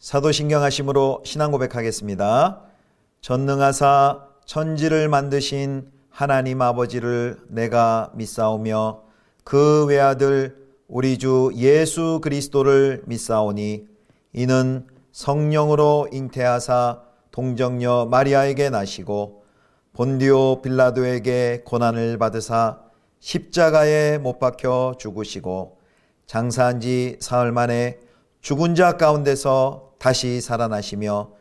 사도신경하심으로 신앙 고백하겠습니다. 전능하사 천지를 만드신 하나님 아버지를 내가 믿사오며 그 외아들 우리 주 예수 그리스도를 믿사오니 이는 성령으로 잉태하사 동정녀 마리아에게 나시고 본디오 빌라도에게 고난을 받으사 십자가에 못 박혀 죽으시고 장사한 지 사흘 만에 죽은 자 가운데서 다시 살아나시며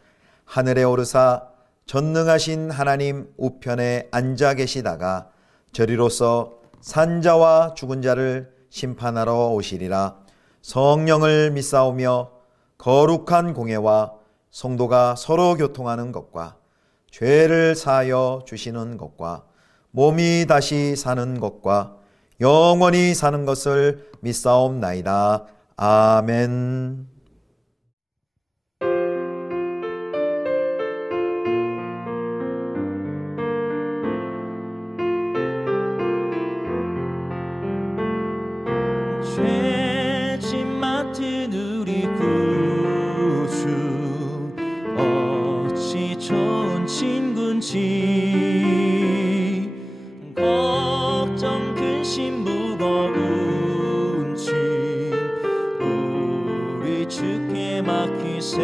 하늘에 오르사 전능하신 하나님 우편에 앉아 계시다가 저리로서 산자와 죽은 자를 심판하러 오시리라. 성령을 믿사오며 거룩한 공예와 성도가 서로 교통하는 것과 죄를 사하여 주시는 것과 몸이 다시 사는 것과 영원히 사는 것을 믿사옵나이다. 아멘. 죄짐 맡은 우리 구주 어찌 좋은 친구인지 걱정 근심 무거운 짐 우리 주께 맡기세.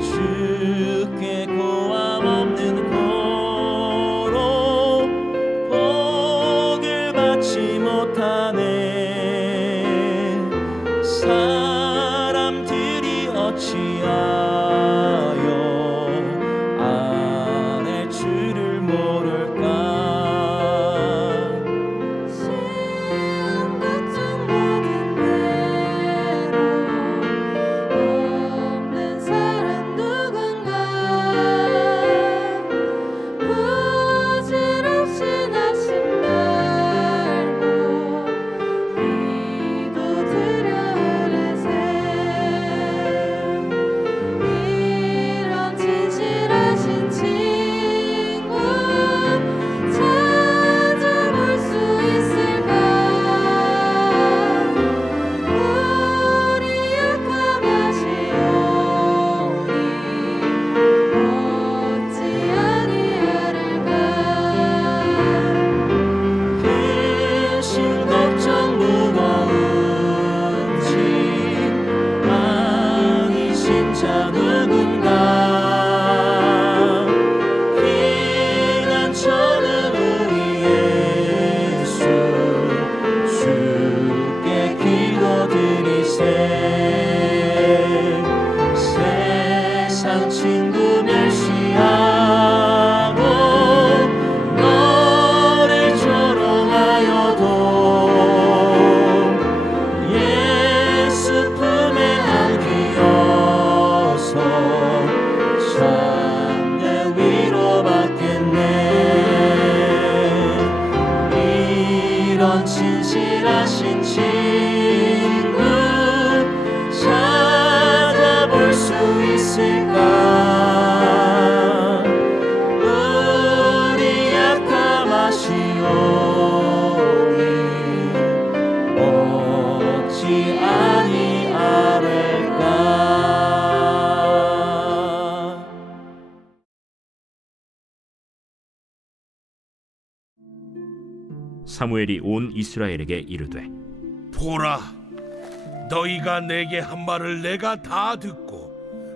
주께 고함 없는 고로 복을 받지 못하네. 사람들이 어찌하여 아내 주를 모를까. 시험 걱정 모든 대로 없는 사람 누군가 부질없이 나신 말고 기도드려 오르세. 이런 진실하신 친구 찾아볼 수 있을까. 우리 약함하시오니 어찌 아니하를까. 근심 걱정 무거운 짐 아니신 자 누군가. 피난처는 우리 예수 주께 기도드리세. 세상 친구 멸시하고 너를 조롱하여도 예수 품에 안기어서 참내 위로받겠네. 이런 진실하신 친구 찾아볼 수 있을까. 우리 약함하시오니 어찌 아니하를까. 사무엘이 온 이스라엘에게 이르되 보라, 너희가 내게 한 말을 내가 다 듣고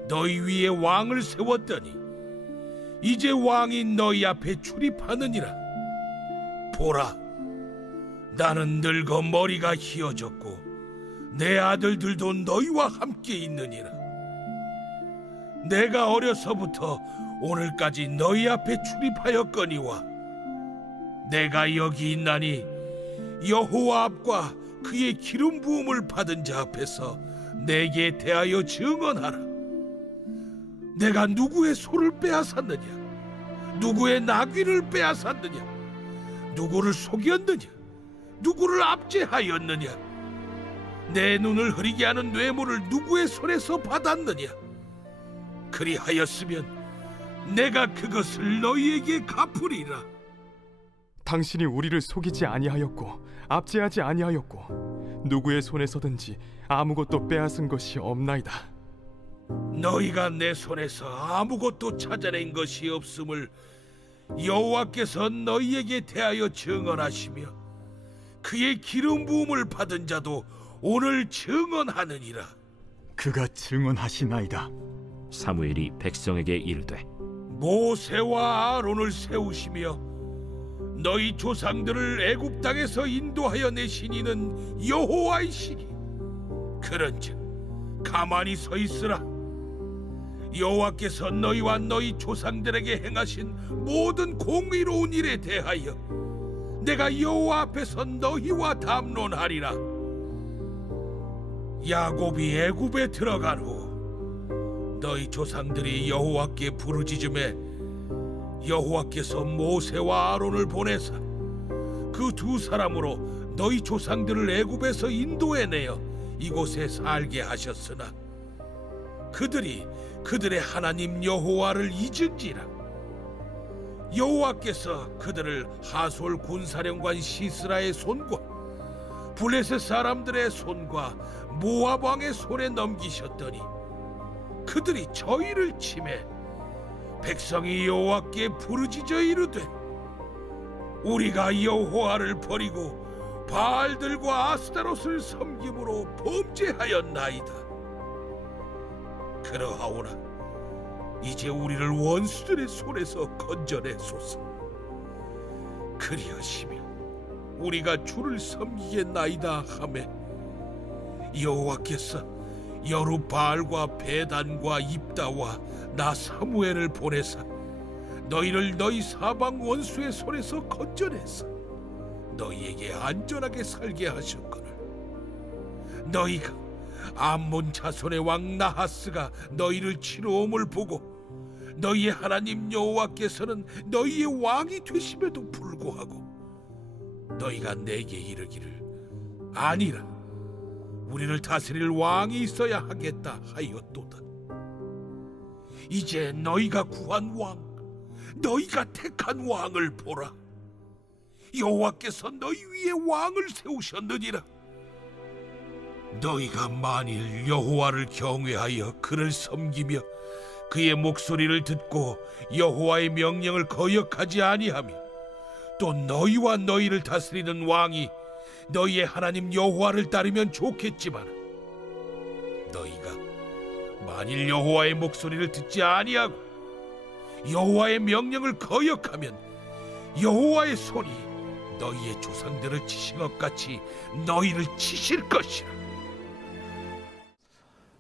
너희 위에 왕을 세웠더니 이제 왕이 너희 앞에 출입하느니라. 보라, 나는 늙어 머리가 희어졌고 내 아들들도 너희와 함께 있느니라. 내가 어려서부터 오늘까지 너희 앞에 출입하였거니와 내가 여기 있나니 여호와 앞과 그의 기름 부음을 받은 자 앞에서 내게 대하여 증언하라. 내가 누구의 소를 빼앗았느냐? 누구의 나귀를 빼앗았느냐? 누구를 속였느냐? 누구를 압제하였느냐? 내 눈을 흐리게 하는 뇌물을 누구의 손에서 받았느냐? 그리하였으면 내가 그것을 너희에게 갚으리라. 당신이 우리를 속이지 아니하였고 압제하지 아니하였고 누구의 손에서든지 아무것도 빼앗은 것이 없나이다. 너희가 내 손에서 아무것도 찾아낸 것이 없음을 여호와께서 너희에게 대하여 증언하시며 그의 기름 부음을 받은 자도 오늘 증언하느니라. 그가 증언하시나이다. 사무엘이 백성에게 이르되 모세와 아론을 세우시며 너희 조상들을 애굽 땅에서 인도하여 내신 이는 여호와이시니 그런즉 가만히 서 있으라. 여호와께서 너희와 너희 조상들에게 행하신 모든 공의로운 일에 대하여 내가 여호와 앞에서 너희와 담론하리라. 야곱이 애굽에 들어간 후 너희 조상들이 여호와께 부르짖음에 여호와께서 모세와 아론을 보내사 그 두 사람으로 너희 조상들을 애굽에서 인도해내어 이곳에 살게 하셨으나 그들이 그들의 하나님 여호와를 잊은지라. 여호와께서 그들을 하솔 군사령관 시스라의 손과 블레셋 사람들의 손과 모압 왕의 손에 넘기셨더니 그들이 저희를 치매 백성이 여호와께 부르짖어 이르되 우리가 여호와를 버리고 바알들과 아스타롯을 섬김으로 범죄하였나이다. 그러하오나 이제 우리를 원수들의 손에서 건져내소서. 그리하시며 우리가 주를 섬기겠나이다 하매 여호와께서 여룻바알과 베단과 입다와 나 사무엘을 보내사 너희를 너희 사방 원수의 손에서 건져내서 너희에게 안전하게 살게 하셨거늘 너희가 암몬 자손의 왕 나하스가 너희를 치러옴을 보고 너희의 하나님 여호와께서는 너희의 왕이 되심에도 불구하고 너희가 내게 이르기를 아니라 우리를 다스릴 왕이 있어야 하겠다 하였도다. 이제 너희가 구한 왕, 너희가 택한 왕을 보라. 여호와께서 너희 위에 왕을 세우셨느니라. 너희가 만일 여호와를 경외하여 그를 섬기며 그의 목소리를 듣고 여호와의 명령을 거역하지 아니하며 또 너희와 너희를 다스리는 왕이 너희의 하나님 여호와를 따르면 좋겠지만 너희가 만일 여호와의 목소리를 듣지 아니하고 여호와의 명령을 거역하면 여호와의 손이 너희의 조상들을 치신 것 같이 너희를 치실 것이라.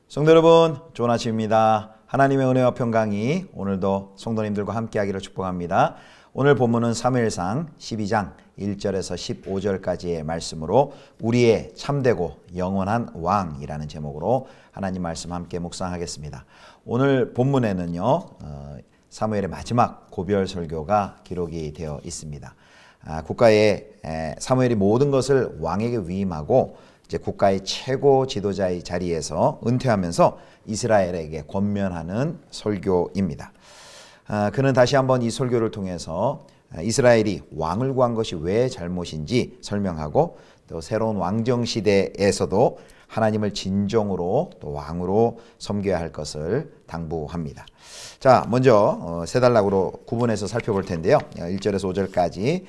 성도 여러분, 좋은 아침입니다. 하나님의 은혜와 평강이 오늘도 성도님들과 함께하기를 축복합니다. 오늘 본문은 사무엘상 12장 1절에서 15절까지의 말씀으로 우리의 참되고 영원한 왕이라는 제목으로 하나님 말씀 함께 묵상하겠습니다. 오늘 본문에는요, 사무엘의 마지막 고별 설교가 기록이 되어 있습니다. 국가의 사무엘이 모든 것을 왕에게 위임하고 이제 국가의 최고 지도자의 자리에서 은퇴하면서 이스라엘에게 권면하는 설교입니다. 그는 다시 한번 이 설교를 통해서 이스라엘이 왕을 구한 것이 왜 잘못인지 설명하고 또 새로운 왕정 시대에서도 하나님을 진정으로 또 왕으로 섬겨야 할 것을 당부합니다. 자, 먼저 세 단락으로 구분해서 살펴볼 텐데요. 1절에서 5절까지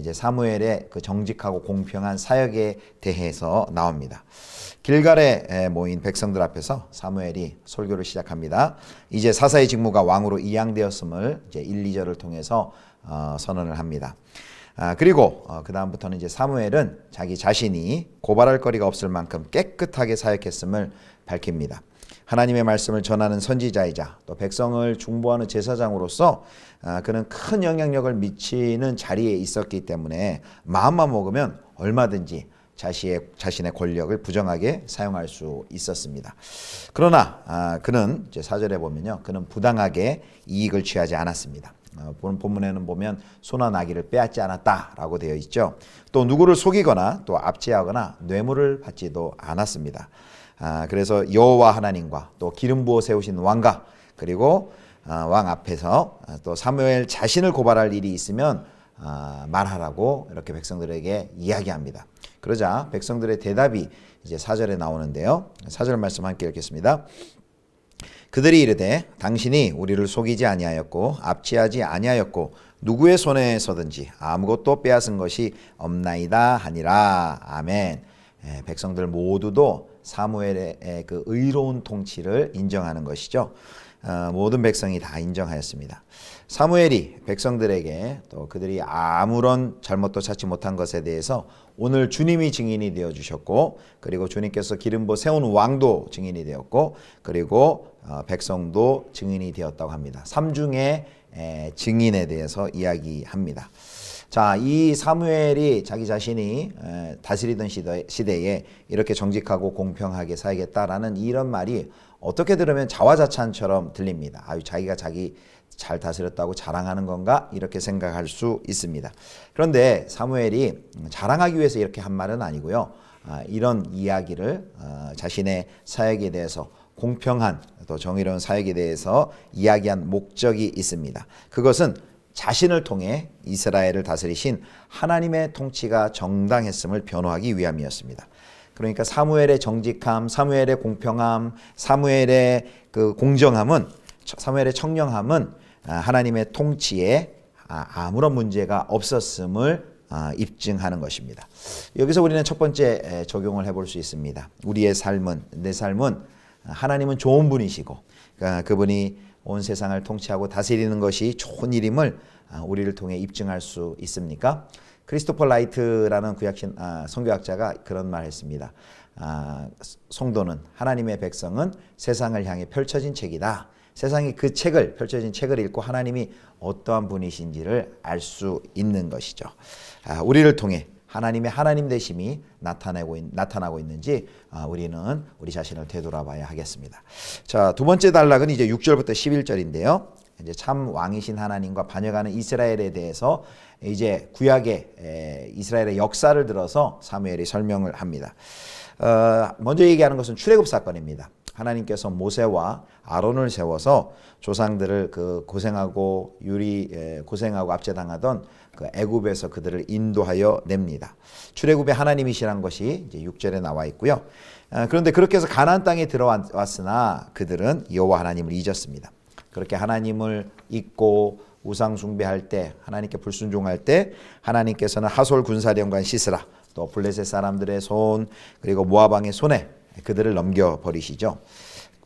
이제 사무엘의 그 정직하고 공평한 사역에 대해서 나옵니다. 길갈에 모인 백성들 앞에서 사무엘이 설교를 시작합니다. 이제 사사의 직무가 왕으로 이양되었음을 이제 1, 2절을 통해서 선언을 합니다. 그리고 그 다음부터는 이제 사무엘은 자기 자신이 고발할 거리가 없을 만큼 깨끗하게 사역했음을 밝힙니다. 하나님의 말씀을 전하는 선지자이자 또 백성을 중보하는 제사장으로서 그는 큰 영향력을 미치는 자리에 있었기 때문에 마음만 먹으면 얼마든지 자신의 권력을 부정하게 사용할 수 있었습니다. 그러나 그는 이제 4절에 보면요, 그는 부당하게 이익을 취하지 않았습니다. 본문에는 보면 소나 나귀를 빼앗지 않았다라고 되어 있죠. 또 누구를 속이거나 또 압제하거나 뇌물을 받지도 않았습니다. 그래서 여호와 하나님과 또 기름 부어 세우신 왕과 그리고 왕 앞에서 또 사무엘 자신을 고발할 일이 있으면 말하라고 이렇게 백성들에게 이야기합니다. 그러자 백성들의 대답이 이제 4절에 나오는데요. 4절 말씀 함께 읽겠습니다. 그들이 이르되 당신이 우리를 속이지 아니하였고 압지하지 아니하였고 누구의 손에 서든지 아무것도 빼앗은 것이 없나이다 하니라. 아멘. 백성들 모두도 사무엘의 그 의로운 통치를 인정하는 것이죠. 모든 백성이 다 인정하였습니다. 사무엘이 백성들에게 또 그들이 아무런 잘못도 찾지 못한 것에 대해서 오늘 주님이 증인이 되어 주셨고, 그리고 주님께서 기름 부어 세운 왕도 증인이 되었고, 그리고 백성도 증인이 되었다고 합니다. 삼중의 증인에 대해서 이야기합니다. 자, 이 사무엘이 자기 자신이 다스리던 시대에 이렇게 정직하고 공평하게 살겠다라는 이런 말이 어떻게 들으면 자화자찬처럼 들립니다. 아유, 자기가 자기 잘 다스렸다고 자랑하는 건가? 이렇게 생각할 수 있습니다. 그런데 사무엘이 자랑하기 위해서 이렇게 한 말은 아니고요. 이런 이야기를 자신의 사역에 대해서 공평한 또 정의로운 사역에 대해서 이야기한 목적이 있습니다. 그것은 자신을 통해 이스라엘을 다스리신 하나님의 통치가 정당했음을 변호하기 위함이었습니다. 그러니까 사무엘의 정직함, 사무엘의 공평함, 사무엘의 그 공정함은, 사무엘의 청령함은 하나님의 통치에 아무런 문제가 없었음을 입증하는 것입니다. 여기서 우리는 첫 번째 적용을 해볼 수 있습니다. 우리의 삶은, 내 삶은 하나님은 좋은 분이시고 그분이 온 세상을 통치하고 다스리는 것이 좋은 일임을 우리를 통해 입증할 수 있습니까? 크리스토퍼 라이트라는 구약신 선교학자가 그런 말 했습니다. 성도는, 하나님의 백성은 세상을 향해 펼쳐진 책이다. 세상이 그 책을, 펼쳐진 책을 읽고 하나님이 어떠한 분이신지를 알 수 있는 것이죠. 우리를 통해 하나님의 하나님 되심이 나타나고 있는지 우리는 우리 자신을 되돌아봐야 하겠습니다. 자, 두 번째 단락은 이제 6절부터 11절인데요. 이제 참 왕이신 하나님과 반역하는 이스라엘에 대해서 이제 구약의 이스라엘의 역사를 들어서 사무엘이 설명을 합니다. 먼저 얘기하는 것은 출애굽 사건입니다. 하나님께서 모세와 아론을 세워서 조상들을 그 고생하고 압제당하던 그 애굽에서 그들을 인도하여 냅니다. 출애굽의 하나님이시란 것이 이제 6절에 나와 있고요. 그런데 그렇게 해서 가나안 땅에 들어왔으나 그들은 여호와 하나님을 잊었습니다. 그렇게 하나님을 잊고 우상 숭배할 때, 하나님께 불순종할 때 하나님께서는 하솔 군사령관 시스라, 또 블레셋 사람들의 손, 그리고 모압 왕의 손에 그들을 넘겨버리시죠.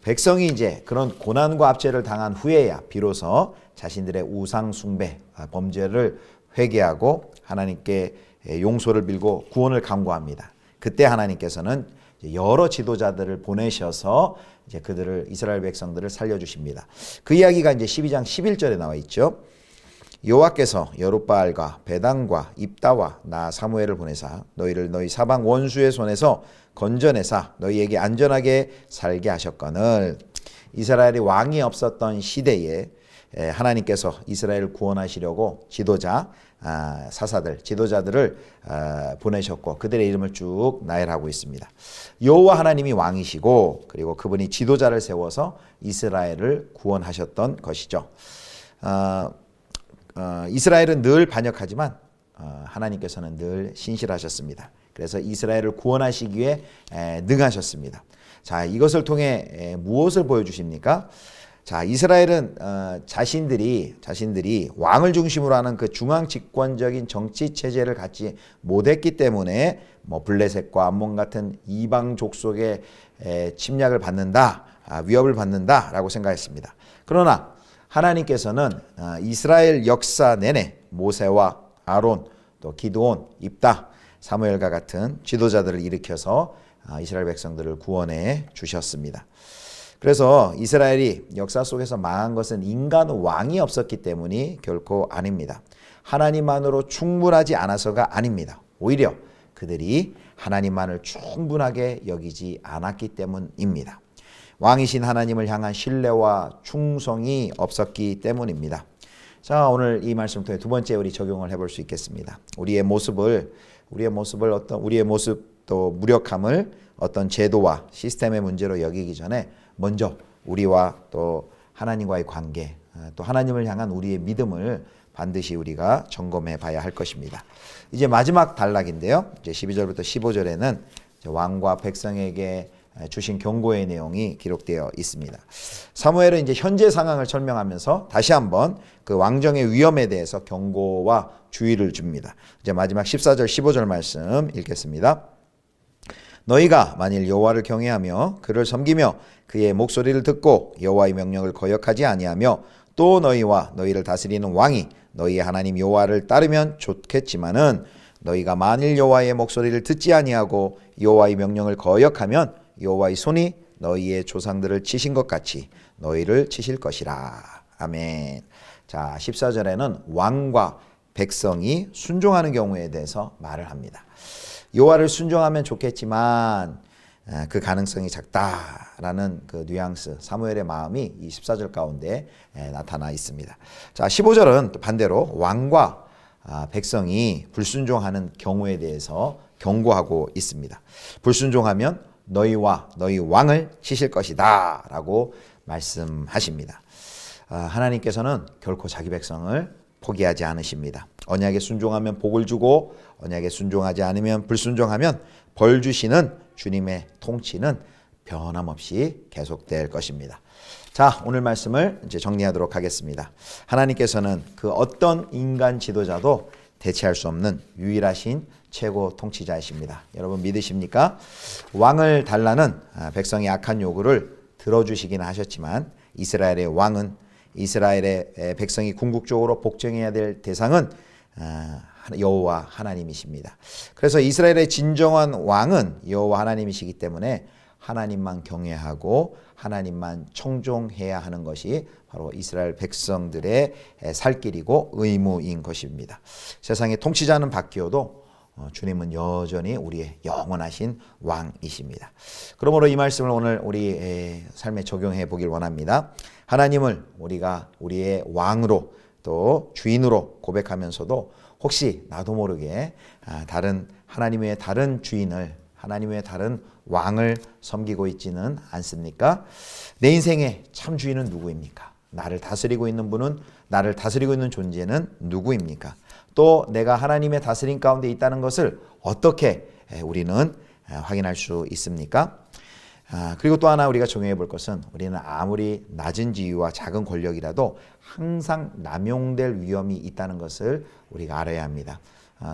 백성이 이제 그런 고난과 압제를 당한 후에야 비로소 자신들의 우상 숭배 범죄를 회개하고 하나님께 용서를 빌고 구원을 간구합니다. 그때 하나님께서는 여러 지도자들을 보내셔서 이제 그들을, 이스라엘 백성들을 살려주십니다. 그 이야기가 이제 12장 11절에 나와 있죠. 여호와께서 여룻바알과 베단과 입다와 나 사무엘을 보내사 너희를 너희 사방 원수의 손에서 건져내사 너희에게 안전하게 살게 하셨거늘. 이스라엘이 왕이 없었던 시대에 하나님께서 이스라엘을 구원하시려고 지도자, 사사들, 지도자들을 보내셨고 그들의 이름을 쭉 나열하고 있습니다. 여호와 하나님이 왕이시고 그리고 그분이 지도자를 세워서 이스라엘을 구원하셨던 것이죠. 이스라엘은 늘 반역하지만 하나님께서는 늘 신실하셨습니다. 그래서 이스라엘을 구원하시기 위해 능하셨습니다. 자, 이것을 통해 무엇을 보여주십니까? 자, 이스라엘은 자신들이 왕을 중심으로 하는 그 중앙 집권적인 정치 체제를 갖지 못했기 때문에 뭐 블레셋과 암몬 같은 이방 족속의 침략을 받는다, 위협을 받는다라고 생각했습니다. 그러나 하나님께서는 이스라엘 역사 내내 모세와 아론, 또 기드온, 입다, 사무엘과 같은 지도자들을 일으켜서 이스라엘 백성들을 구원해 주셨습니다. 그래서 이스라엘이 역사 속에서 망한 것은 인간 왕이 없었기 때문이 결코 아닙니다. 하나님만으로 충분하지 않아서가 아닙니다. 오히려 그들이 하나님만을 충분하게 여기지 않았기 때문입니다. 왕이신 하나님을 향한 신뢰와 충성이 없었기 때문입니다. 자, 오늘 이 말씀 통해 두 번째 우리 적용을 해볼 수 있겠습니다. 우리의 모습 또 무력함을 어떤 제도와 시스템의 문제로 여기기 전에 먼저 우리와 또 하나님과의 관계, 또 하나님을 향한 우리의 믿음을 반드시 우리가 점검해 봐야 할 것입니다. 이제 마지막 단락인데요. 이제 12절부터 15절에는 왕과 백성에게 주신 경고의 내용이 기록되어 있습니다. 사무엘은 이제 현재 상황을 설명하면서 다시 한번 그 왕정의 위험에 대해서 경고와 주의를 줍니다. 이제 마지막 14절 15절 말씀 읽겠습니다. 너희가 만일 여호와를 경외하며 그를 섬기며 그의 목소리를 듣고 여호와의 명령을 거역하지 아니하며 또 너희와 너희를 다스리는 왕이 너희의 하나님 여호와를 따르면 좋겠지만은 너희가 만일 여호와의 목소리를 듣지 아니하고 여호와의 명령을 거역하면 여호와의 손이 너희의 조상들을 치신 것 같이 너희를 치실 것이라. 아멘. 자, 14절에는 왕과 백성이 순종하는 경우에 대해서 말을 합니다. 여호와를 순종하면 좋겠지만 그 가능성이 작다라는 그 뉘앙스, 사무엘의 마음이 이 14절 가운데 나타나 있습니다. 자, 15절은 또 반대로 왕과 백성이 불순종하는 경우에 대해서 경고하고 있습니다. 불순종하면 너희와 너희 왕을 치실 것이다 라고 말씀하십니다. 하나님께서는 결코 자기 백성을 포기하지 않으십니다. 언약에 순종하면 복을 주고 언약에 순종하지 않으면 불순종하면 벌 주시는 주님의 통치는 변함없이 계속될 것입니다. 자, 오늘 말씀을 이제 정리하도록 하겠습니다. 하나님께서는 그 어떤 인간 지도자도 대체할 수 없는 유일하신 최고 통치자이십니다. 여러분 믿으십니까? 왕을 달라는 백성의 악한 요구를 들어주시긴 하셨지만 이스라엘의 왕은 이스라엘의 백성이 궁극적으로 복종해야 될 대상은 여호와 하나님이십니다. 그래서 이스라엘의 진정한 왕은 여호와 하나님이시기 때문에 하나님만 경외하고 하나님만 청종해야 하는 것이 바로 이스라엘 백성들의 살 길이고 의무인 것입니다. 세상의 통치자는 바뀌어도 주님은 여전히 우리의 영원하신 왕이십니다. 그러므로 이 말씀을 오늘 우리 삶에 적용해 보길 원합니다. 하나님을 우리가 우리의 왕으로 또 주인으로 고백하면서도 혹시 나도 모르게 다른 하나님의 다른 주인을 하나님의 다른 왕을 섬기고 있지는 않습니까? 내 인생의 참 주인은 누구입니까? 나를 다스리고 있는 분은, 나를 다스리고 있는 존재는 누구입니까? 또 내가 하나님의 다스림 가운데 있다는 것을 어떻게 우리는 확인할 수 있습니까? 그리고 또 하나 우리가 정의해 볼 것은 우리는 아무리 낮은 지위와 작은 권력이라도 항상 남용될 위험이 있다는 것을 우리가 알아야 합니다.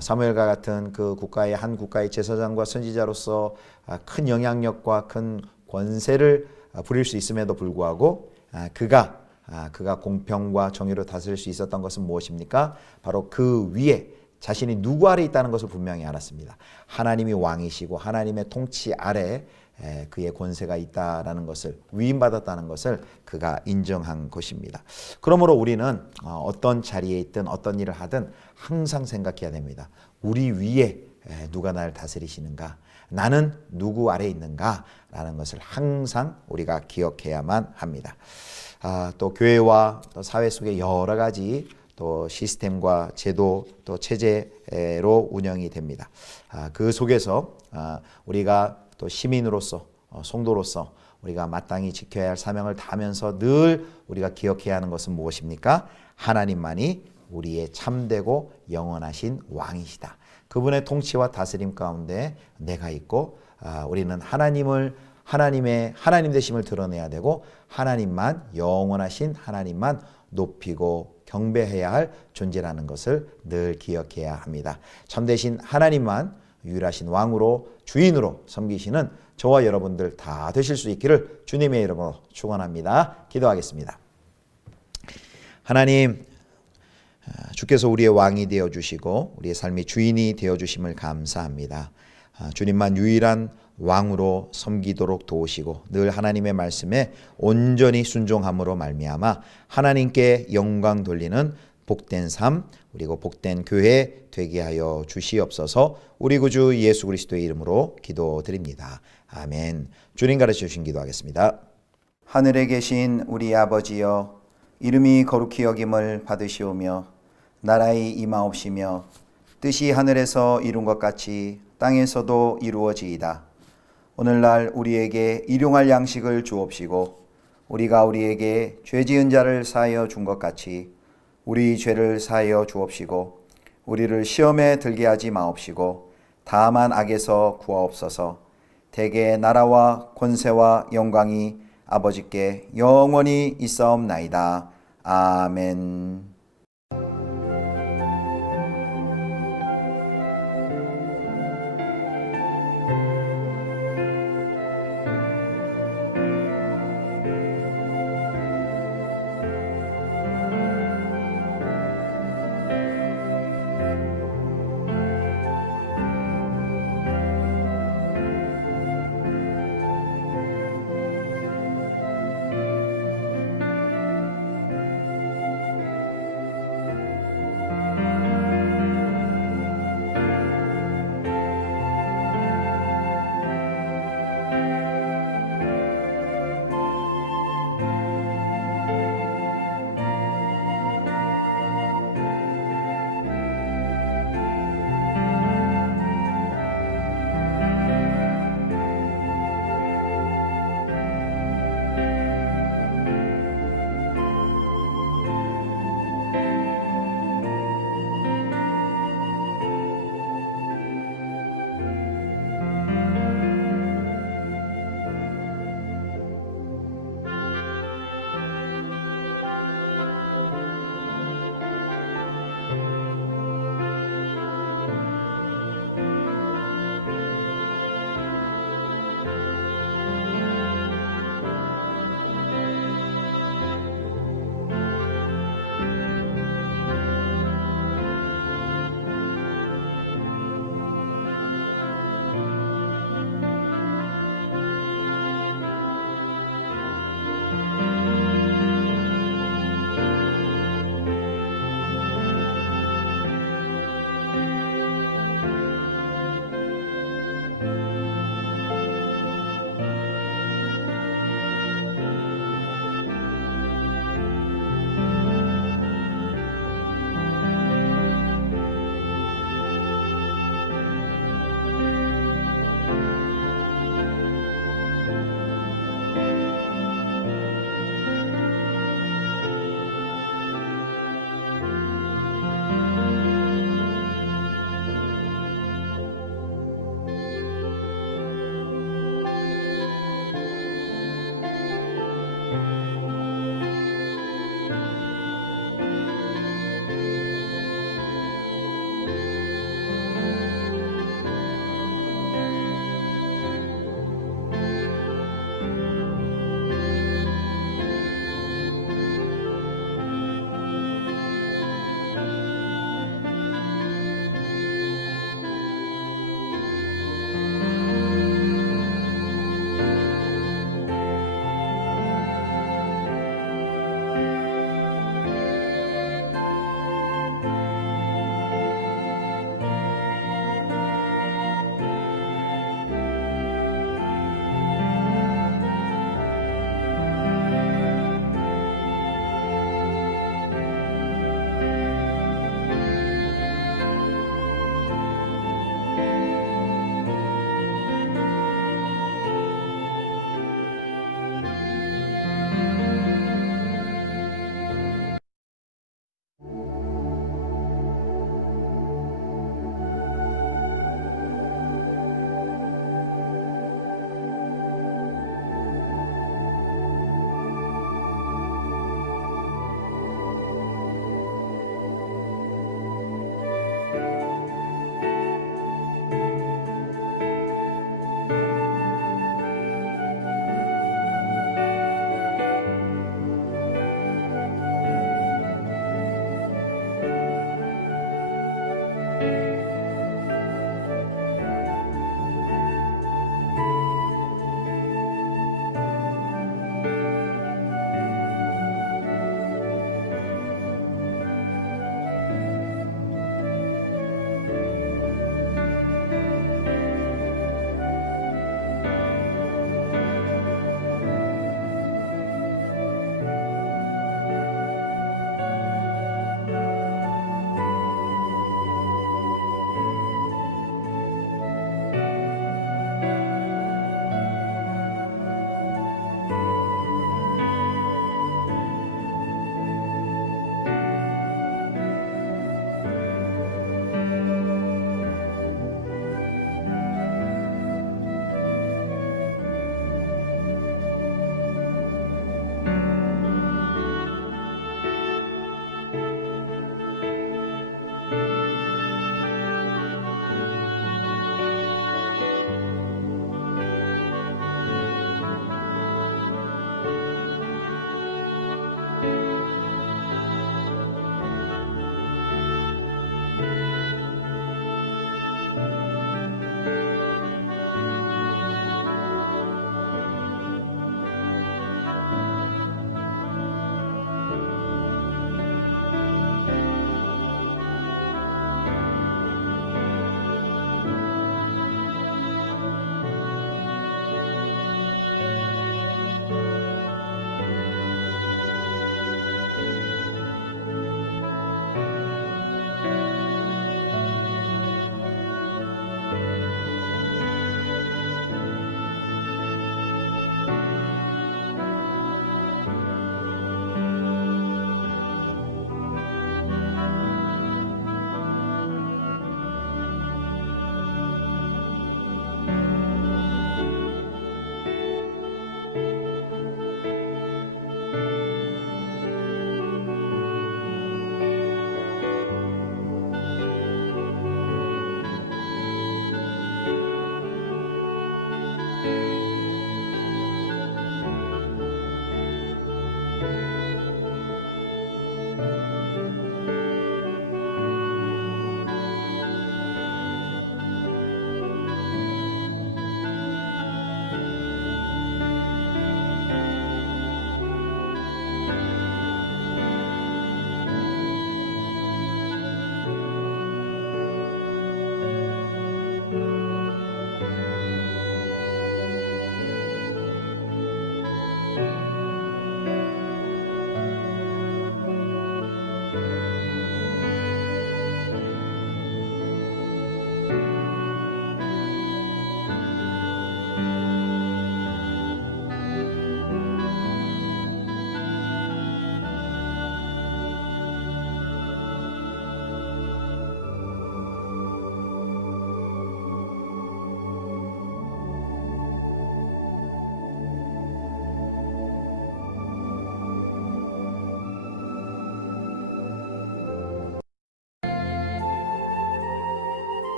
사무엘과 같은 그 국가의 한 국가의 제사장과 선지자로서 큰 영향력과 큰 권세를 부릴 수 있음에도 불구하고 그가 공평과 정의로 다스릴 수 있었던 것은 무엇입니까? 바로 그 위에 자신이 누구 아래 있다는 것을 분명히 알았습니다. 하나님이 왕이시고 하나님의 통치 아래 그의 권세가 있다라는 것을, 위임받았다는 것을 그가 인정한 것입니다. 그러므로 우리는 어떤 자리에 있든 어떤 일을 하든 항상 생각해야 됩니다. 우리 위에 누가 나를 다스리시는가? 나는 누구 아래 있는가? 라는 것을 항상 우리가 기억해야만 합니다. 또 교회와 또 사회 속에 여러 가지 또 시스템과 제도 또 체제로 운영이 됩니다. 그 속에서 우리가 또 시민으로서 성도로서 우리가 마땅히 지켜야 할 사명을 다하면서 늘 우리가 기억해야 하는 것은 무엇입니까? 하나님만이 우리의 참되고 영원하신 왕이시다. 그분의 통치와 다스림 가운데 내가 있고 우리는 하나님의 하나님 되심을 드러내야 되고 하나님만, 영원하신 하나님만 높이고 경배해야 할 존재라는 것을 늘 기억해야 합니다. 참되신 하나님만 유일하신 왕으로 주인으로 섬기시는 저와 여러분들 다 되실 수 있기를 주님의 이름으로 축원합니다. 기도하겠습니다. 하나님, 주께서 우리의 왕이 되어주시고 우리의 삶의 주인이 되어주심을 감사합니다. 주님만 유일한 왕으로 섬기도록 도우시고 늘 하나님의 말씀에 온전히 순종함으로 말미암아 하나님께 영광 돌리는 복된 삶 그리고 복된 교회 되게 하여 주시옵소서. 우리 구주 예수 그리스도의 이름으로 기도드립니다. 아멘. 주님 가르쳐 주신 기도하겠습니다. 하늘에 계신 우리 아버지여, 이름이 거룩히 여김을 받으시오며 나라의 임하옵시며 뜻이 하늘에서 이룬 것 같이 땅에서도 이루어지이다. 오늘날 우리에게 일용할 양식을 주옵시고 우리가 우리에게 죄 지은 자를 사하여 준 것 같이 우리 죄를 사하여 주옵시고 우리를 시험에 들게 하지 마옵시고 다만 악에서 구하옵소서. 대개 나라와 권세와 영광이 아버지께 영원히 있사옵나이다. 아멘.